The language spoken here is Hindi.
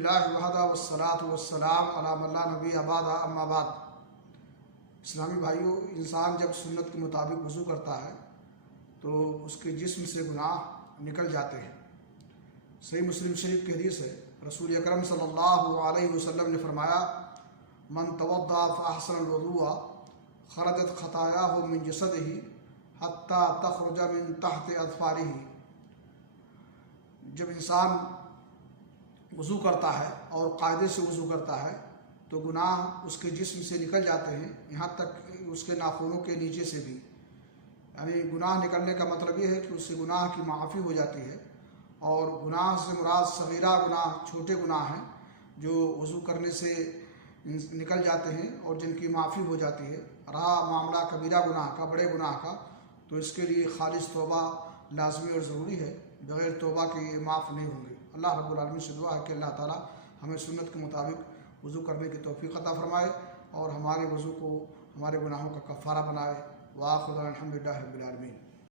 अल्हम्दुलिल्लाह वहदा वस्सलातु वस्सलाम अला मन ला नबी अबादा अम्मा बाद। इस्लामी भाइयों, इंसान जब सुन्नत के मुताबिक वज़ू करता है तो उसके जिस्म से गुनाह निकल जाते हैं। सही मुस्लिम शरीफ की हदीस है, रसूल अकरम सल्लल्लाहु अलैहि वसल्लम ने फरमाया, मन तवद्दा फ़अहसनल वज़ूअ खरजत खतायाहु मिन जसदिही हत्ता तखरुज मिन तहत अज़फ़ारिही। जब इंसान वज़ू करता है और कायदे से वज़ू करता है तो गुनाह उसके जिस्म से निकल जाते हैं, यहाँ तक उसके नाखूनों के नीचे से भी। यानी गुनाह निकलने का मतलब ये है कि उससे गुनाह की माफ़ी हो जाती है। और गुनाह से मुराद सगीरा गुनाह, छोटे गुनाह हैं जो वज़ू करने से निकल जाते हैं और जिनकी माफ़ी हो जाती है। रहा मामला कबीरा गुनाह का, बड़े गुनाह का, तो इसके लिए खालिस तौबा लाजमी और ज़रूरी है। बग़ैर तौबा के ये माफ़ नहीं होंगे। अल्लाह रब्बुल आलमीन से दुआ है कि अल्लाह ताला हमें सुन्नत के मुताबिक वज़ू करने की तौफ़ीक़ अता फ़रमाए और हमारे वज़ू को हमारे गुनाहों का कफ़ारा बनाए। व आखिर अल्हम्दुलिल्लाहि रब्बिल आलमीन।